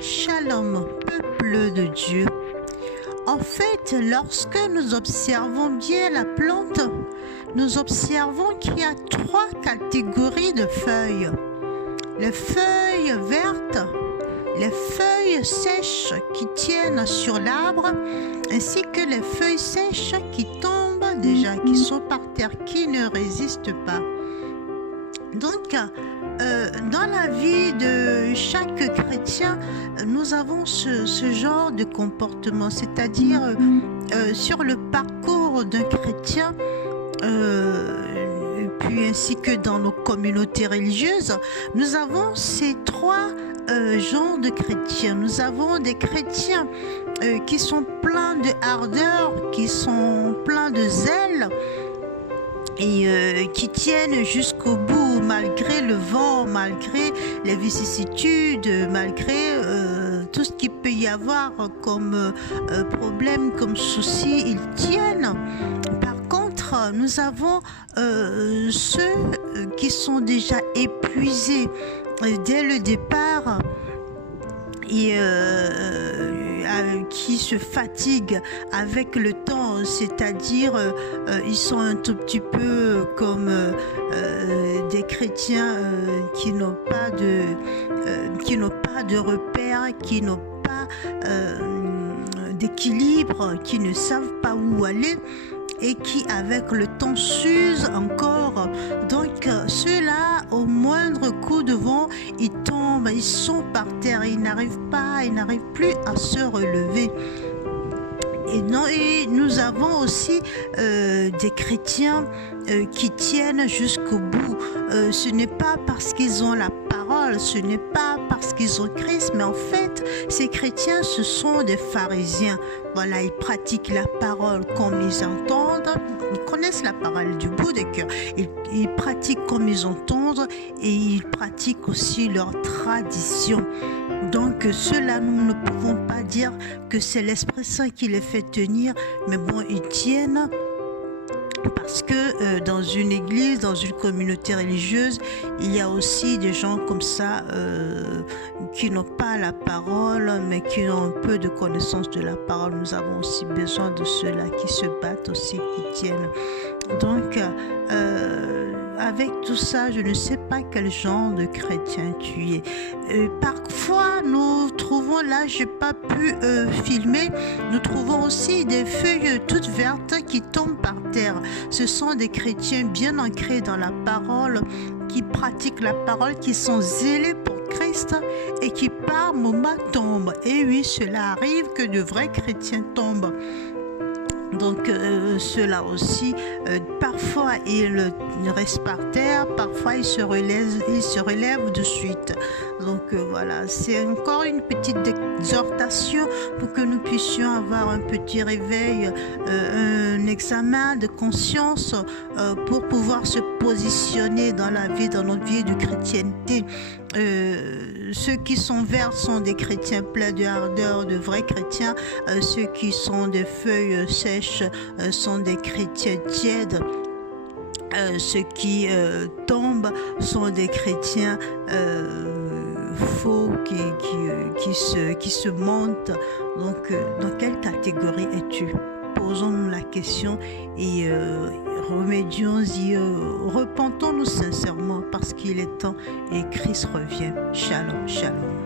Shalom, peuple de Dieu. En fait, lorsque nous observons bien la plante, nous observons qu'il y a trois catégories de feuilles. Les feuilles vertes, les feuilles sèches qui tiennent sur l'arbre, ainsi que les feuilles sèches qui tombent déjà, qui sont par terre, qui ne résistent pas. Donc, dans la vie de chaque chrétien, nous avons ce genre de comportement, c'est-à-dire sur le parcours d'un chrétien, puis ainsi que dans nos communautés religieuses, nous avons ces trois genres de chrétiens. Nous avons des chrétiens qui sont pleins de ardeur, qui sont pleins de zèle, et qui tiennent jusqu'au bout malgré le vent, malgré les vicissitudes, malgré tout ce qu'il peut y avoir comme problème, comme souci, ils tiennent. Par contre, nous avons ceux qui sont déjà épuisés dès le départ et qui se fatiguent avec le temps, c'est-à-dire ils sont un tout petit peu comme des chrétiens qui n'ont pas de repères, qui n'ont pas d'équilibre, qui ne savent pas où aller et qui avec le temps s'usent encore. Donc ceux-là, au moindre coup de vent, ils tombent, ils sont par terre, ils n'arrivent plus à se relever. Et nous avons aussi des chrétiens qui tiennent jusqu'au bout. Ce n'est pas parce qu'ils ont la parole, ce n'est pas parce qu'ils ont Christ, mais en fait, ces chrétiens, ce sont des pharisiens. Voilà, ils pratiquent la parole comme ils entendent, ils connaissent la parole du bout des cœurs, ils pratiquent comme ils entendent et ils pratiquent aussi leur tradition. Donc ceux-là, nous ne pouvons pas dire que c'est l'Esprit Saint qui les fait tenir, mais bon, ils tiennent parce que dans une église, dans une communauté religieuse, il y a aussi des gens comme ça qui n'ont pas la parole, mais qui ont un peu de connaissance de la parole. Nous avons aussi besoin de ceux-là qui se battent aussi, qui tiennent. Donc, avec tout ça, je ne sais pas quel genre de chrétien tu es. Parfois, nous trouvons, là, je n'ai pas pu filmer, nous trouvons aussi des feuilles toutes vertes qui tombent par terre. Ce sont des chrétiens bien ancrés dans la parole, qui pratiquent la parole, qui sont zélés pour Christ et qui par moments tombent. Et oui, cela arrive que de vrais chrétiens tombent. Donc ceux-là aussi, parfois ils restent par terre, parfois ils se relèvent de suite. Donc voilà, c'est encore une petite exhortation pour que nous puissions avoir un petit réveil, un examen de conscience pour pouvoir se positionner dans la vie, dans notre vie de chrétienté. Ceux qui sont verts sont des chrétiens pleins de ardeur, de vrais chrétiens. Ceux qui sont des feuilles sèches sont des chrétiens tièdes. Ceux qui tombent sont des chrétiens faux qui se mentent. Donc, dans quelle catégorie es-tu? Posons-nous la question et remédions-y, repentons-nous sincèrement parce qu'il est temps et Christ revient. Shalom, shalom.